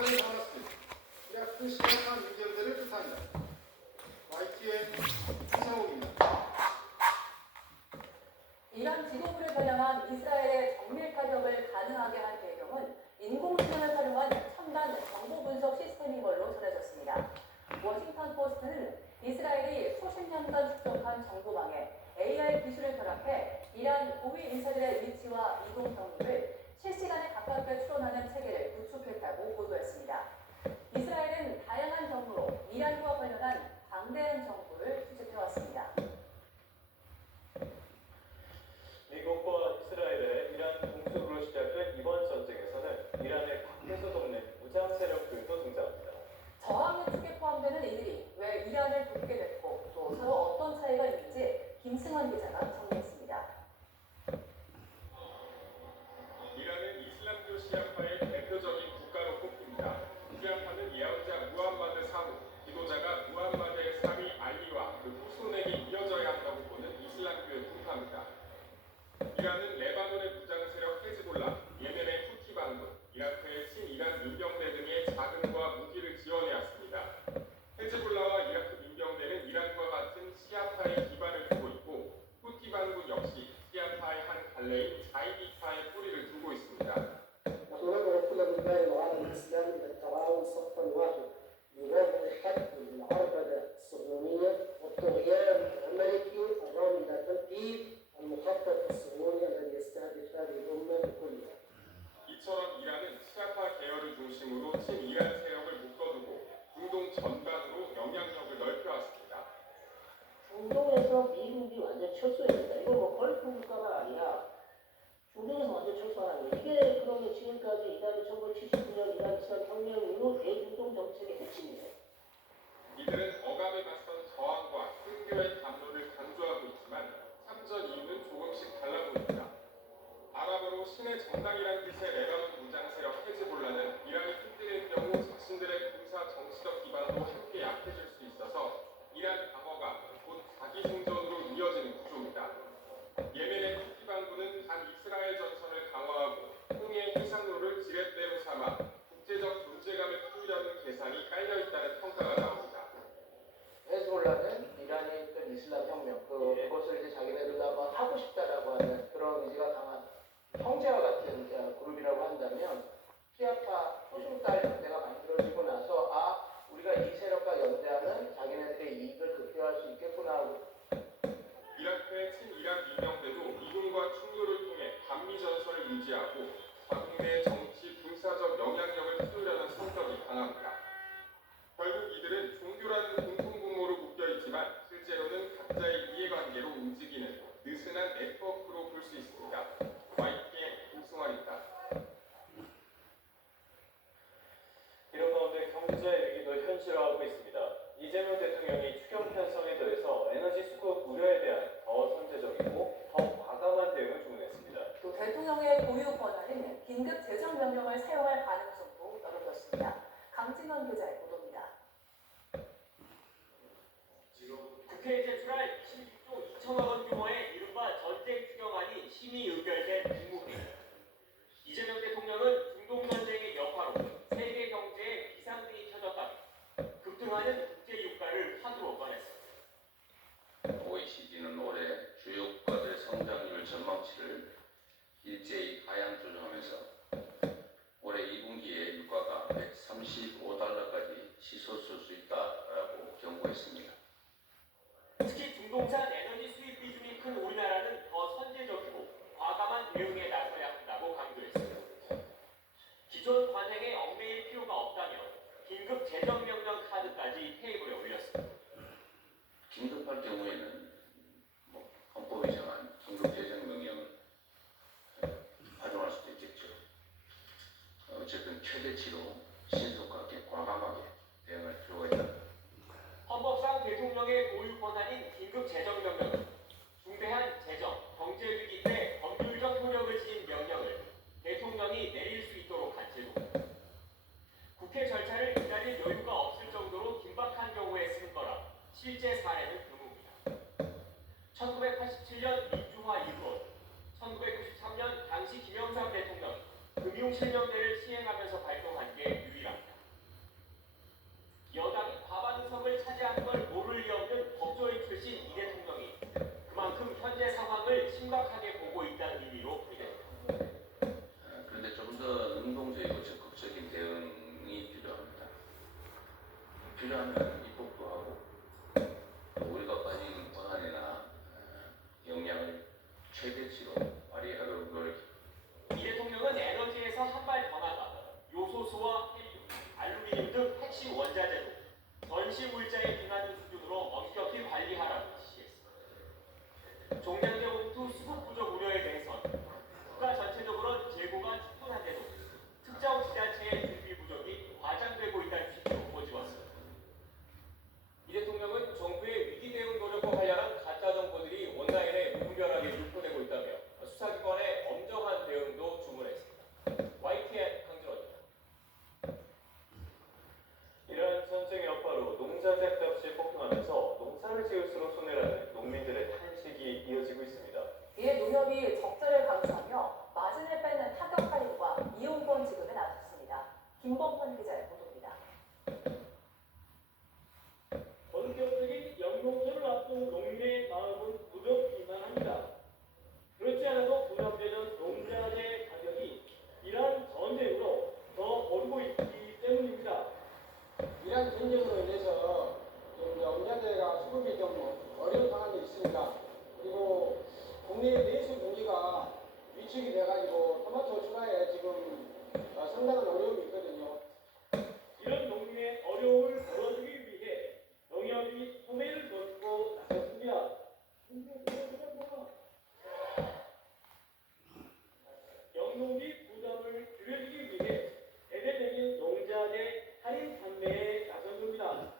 이란이 하마스, 이라크 시리아 민병대를 뜻합니다. YTN 이상욱입니다. 이란 지도부를 겨냥한 이스라엘의 정밀 타격을 가능하게 한 배경은 인공지능을 활용한 첨단 정보 분석 시스템인 걸로 전해졌습니다. 워싱턴 포스트는 이스라엘이 수십 년간 축적한 정보망에 AI 기술을 결합해 이란 고위 인사들의 위치와 이동 경로를 실시간에 가깝게 추론하는 체계를 구축했다고 보도했습니다. 이스라엘은 다양한 경로로 이란과 관련한 방대한 정보를 수집해왔습니다. 미국과 이스라엘의 이란 공습으로 시작된 이번 전쟁에서는 이란을 밖에서 돕는 무장 세력들도 등장합니다. 저항의 축에 포함되는 이들이 왜 이란을 돕게 됐고 또 서로 어떤 차이가 있는지 김승환 기자가 정리했습니다. 이란은 이슬람교 시아파의 대표적인 국가로 꼽힙니다. 시아파는 예언자 무함마드 사후, 지도자가 무함마드의 사위 알리와 그 후손에게 이어져야 한다고 보는 이슬람교의 분파입니다. 이란은 레바논의 무장 세력 헤즈볼라, 예멘의 후티 반군, 이라크의 친이란 민병대 등의 자금과 무기를 지원해왔습니다. 헤즈볼라와 이라크 민병대는 이란과 같은 시아파의 기반을 두고 있고, 후티 반군 역시 시아파의 한 갈래인 자이디파의 뿌리를 두고 있습니다. ندعو كل بلدان العالم الاسلامي الى التعاون صفا واحد لوضع حد للعربده الصهيونيه والطغيان الامريكي الرامي الى تنفيذ المخطط الصهيوني الذي يستهدف هذه الامه كلها. 이처럼 이란은 시아파 계열을 중심으로 친이란 세력을 묶어두고 중동 전반으로 영향력을 넓혀왔습니다. 중동에서 미국이 완전 철수했다. 이거 뭐 걸프 국가가 아니라 중동에서 완전 철수하는 거예요. 이게 그러면 지금까지 이란이 1979년 이란 이슬람 혁명 이후 대중동 정책의 핵심이에요. 이들은 억압에 맞선 저항과 순교의 담론을 강조하고 있지만 참전 이유는 조금씩 달라 보입니다. 아랍어로 신의 정당이란 뜻의 레바논 무장 세력 헤즈볼라는 이란이 흔들릴 경우 자신들의 군사 정치적 기반도 함께 약해질 수 있어서 이란 방어가 곧 자기 생존으로 이어지는 구조입니다. 예멘의 후티 반군은 반 이스라엘 전선을 강화하고 홍해 해상로를 지렛대로 삼아 국제적 존재감을 키우려는 계산이 깔려있다는 평가가 나옵니다. 헤즈볼라는 이란의 있던 이슬람 혁명 그것을 이제 자기네들도 한번 하고 싶다라고 하는 그런 의지가 강한 형제와 같은 그룹이라고 한다면 시아파 소중딸 연대가 만들어지고 나서 우리가 이 세력과 연대하면 자기네들의 이익을 극대화할 수 있겠구나 하고 이라크의 친이란 민병대도 미군과 충돌을 통해 반미 전선을 유지하고 자국 내 정치 군사적 영향력을 키우려는 성격이 강합니다. 결국 이들은 종교라는 공통분모로 묶여있지만 실제로는 각자의 이해관계로 움직이는 느슨한 네트워크로 볼 수 있습니다. YTN 김승환입니다. 이런 가운데 경제 위기도 현실화하고 있습니다. 이재명 대통령이 추경 편성에 더해서 에너지 수급 우려에 대한 더 선제적이고 더 과감한 대응을 주문했습니다. 또 대통령의 고유 권한인 긴급 재정 명령을 사용할 가능성도 열어뒀습니다. 강진원 기자의 보도입니다. 국회에 제출할 26조 2천억 원 규모의 이른바 전쟁 추경안이 심의 의결된 국무회의. 이재명 대통령은 중동전쟁의 여파로 세계 경제에 비상등이 켜졌다. 급등하는 국제 유가를 화두로 꺼냈습니다. OECD는 올해 주요 국가들의 성장률 전망치를 일제히 하향 조정하면서 올해 2분기에 유가가 135달러까지 치솟을 수 있다라고 경고했습니다. 특히 중동산 에너지 수입 비중이 큰 우리나라는 더 선제적이고 과감한 대응에 나서야 한다고 강조했습니다. 기존 관행에 얽매일 필요가 없다며 긴급 재정명령 카드까지 테이블에 올렸습니다. 긴급할 경우에는 헌법에 정한 긴급 재정 명령을 활용할 수도 있겠죠. 어쨌든 최대치로 신속하게 과감하게 대응할 필요가 있다. 헌법상 대통령의 고유 권한인 긴급 재정명령은 중대한 재정, 경제 위기 때 법률적 효력을 지닌 명령을 대통령이 내릴 수 있도록 한 제도입니다. 국회 절차를 기다릴 여유가 없을 정도로 긴박한 경우에 쓰는 거라 실제 사례는 드뭅니다. 1987년 민주화 이후 1993년 당시 김영삼 대통령이 금융실명제를 시행하면서 발동한 게 유일합니다. 긴급 핵심 원자재로 전시 물자에 준하는 수준으로 엄격히 관리하라고 지시했습니다. 종량제 봉투 수급 부족 우려에 대해선 국가 전체적으로 재고가 충분한데도 특정 지자체의 준비 부족이 과장되고 있다는 취지로 꼬집었습니다. 이 대통령은 정부의 위기 대응 노력과 관련한 가짜 정보들이 온라인에 무분별하게 유포되고 있다며 수사기관의 엄정한 대응도 주문했습니다. YTN 강준호입니다. 이러한 전쟁의 여파로 농자재 값이 폭등하면서 농사를 지을수록 손해라는 농민들의 탄식이 이어지고 있습니다. 이에 농협이 적자를 감수하며 마진을 뺏는 타격 할인과 이용권 지급에 나섰습니다. 김범헌 기자의 보도입니다. 본격적인 영농철을 앞둔 농민의 마음은 무척 비난합니다. 그렇지 않아도 부담되는 농자재 가격이 이란 전쟁으로 더 오르고 있기 때문입니다. 이란 전쟁으로 인해서 좀 농자재가 수급이 좀 어려운 상황이 있습니다. 그리고 국내 내수 경기가 위축이 돼가지고 토마토 추가에 지금 상당한 어려움이 있거든요. 이런 농민의 어려움을 덜어주기 위해 농협이 소매를 걷고 나섰습니다. 영농비 부담을 줄여주기 위해 대대적인 농자재 할인 판매에 나선 겁니다.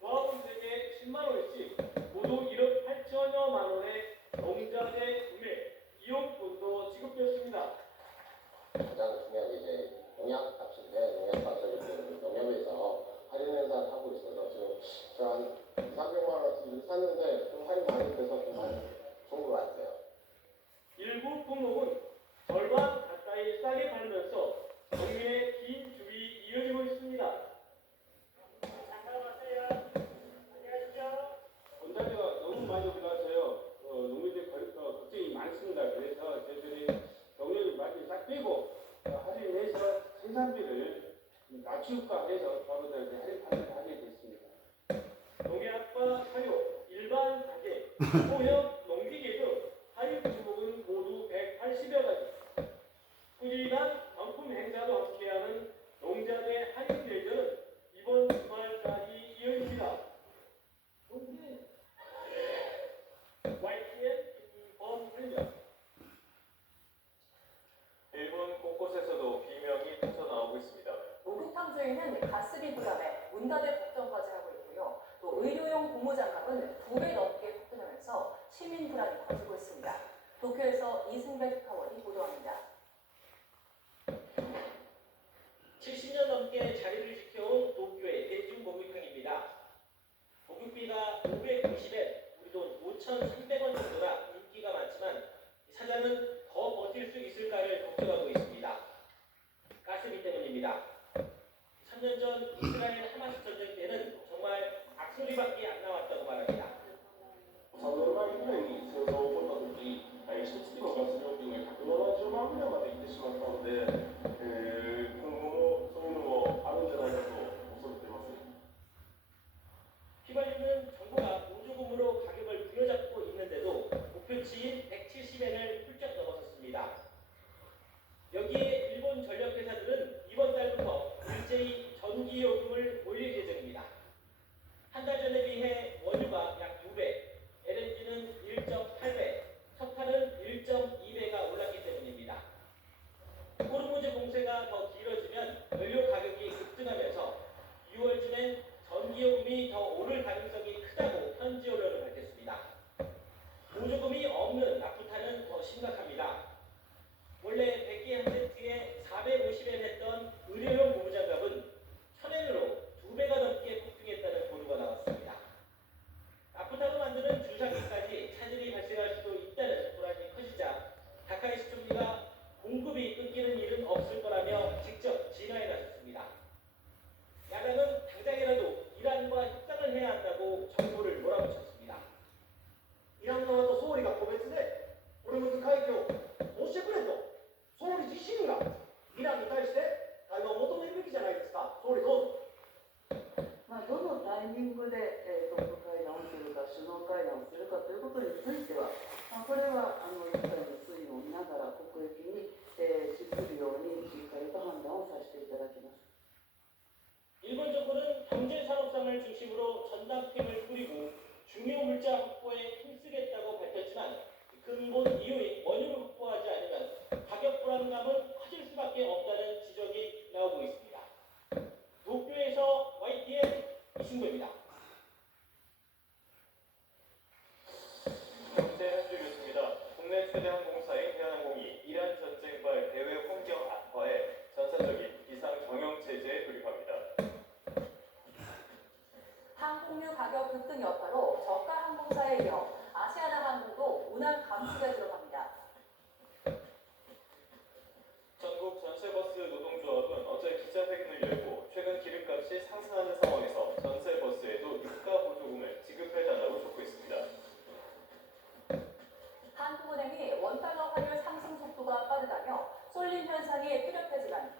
조합원들에게 10만 원씩 모두 1억 8천여만 원의 농자재 구매 이용권도 지급되었습니다. 가장 중요한 게 이제 농약값인데 농약값을 농협에서 할인 행사를 하고 있어서 지금 한 300만 원씩 샀는데 좀 할인 많이 돼서 좀 많이 좋은 것 같아요. 일부 품목은 절반 가까이 싸게 팔면서 농민의 긴 줄이 이어지고 있습니다. 원자재가 너무 많이 올라서요. 농민들 걱정이 많습니다. 그래서 저희들이 경력을 많이 싹 빼고 할인해서 생산비를 낮출까 해서 바로 할인 판매를 하게 됐습니다. 농약과 사료, 일반 가게, 소형 농기계 등 할인 품목은 모두 180여 가지. 꾸준한 경품 행사도 함께하는 농자재 할인 대전은 이번 주말까지 이어집니다. YTN 김범훈입니다. 일본 곳곳에서도 비명이 터져나오고 있습니다. 목욕탕주인은 가스비 부담에 문 닫을 걱정까지 하고 있고요. 또 의료용 고무장갑은 2배 넘게 폭등하면서 시민 불안이 커지고 있습니다. 도쿄에서 이승배 특파원이 보도합니다. 70년 넘게 자리를 지켜온 도쿄의 대중 목욕탕입니다. 목욕비가 590엔, 우리 돈 5,300원 정도라 인기가 많지만 사장은 더 버틸 수 있을까를 걱정하고 있습니다. 가스비 때문입니다. 3년 전 이스라엘 하마스 전쟁 때는 정말 악소리밖에 안 나왔다고 말합니다. 3年前ぐらいに戦争が起こった時、一月のガス料金が170万ぐらいまでいってしまったので、今後もそういうのもあるんじゃないかと恐れています。 휘발유는 정부가 보조금으로 가격을 부여잡고 있는데도 목표치인 170엔을 훌쩍 넘어섰습니다. 여기에 일본 전력회사들은 이번 달부터 일제히 전기요금을 올릴 예정입니다. 한 달 전에 비해 원유가 약 2배, LNG는 1.8배, 석탄은 1.2배가 올랐기 때문입니다. 호르무즈 공세가 더 길어지면 연료 가격이 급등하면서 6월쯤엔 전기요금이 더 오를 가능성이 크다고 현지 언론은 밝혔습니다. 보조금이 없는 나프타는 더 심각합니다. 원래 100개 한 세트에 450엔 했던 의료용 고무장갑은 1000엔으로 2배가 넘게 폭등했다는 보도가 나왔습니다. 나프타로 만드는 주사기까지 차질이 발생할 수도 있다는 불안이 커지자 다카이시 총리가 공급이 끊기는 일은 없을 거라며 직접 진화에 나섰습니다. 야당은 당장이라도 이란과 협상을 해야 한다고 정부를 몰아붙였습니다. 이란側と総理が個別でホルムズ海峡をしてくれと総理自身がイランに対して対話を求めるべきじゃないですか。総理どうぞ。どのタイミングでトップ会談をするか、首脳会談をするかということについては、これは一切の推移を見ながら国益に資するようにしっかりと判断をさせていただきます。 그리고 중요 물자 확보에 힘쓰겠다고 밝혔지만 근본 이유인 원유를 확보하지 않으면 가격 불안감은 커질 수밖에 없다는 지적이 나오고 있습니다. 도쿄에서 YTN 이승구입니다. 경제 한줄 뉴스입니다. 국내 최대 항공사인 대한항공이 이란 전쟁발 대외 환경 악화에 전사적인 비상 경영 체제에 돌입합니다. 항공유 가격 급등 여파로 저가 항공사에 이어 아시아나항공도 운항 감축에 들어갑니다. 전국 전세버스 노동조합은 어제 기자회견을 열고 최근 기름값이 상승하는 상황에서 전세버스에도 유가 보조금을 지급해달라고 촉구했습니다. 한국은행이 원달러 환율 상승 속도가 빠르다며 쏠림 현상이 뚜렷하지만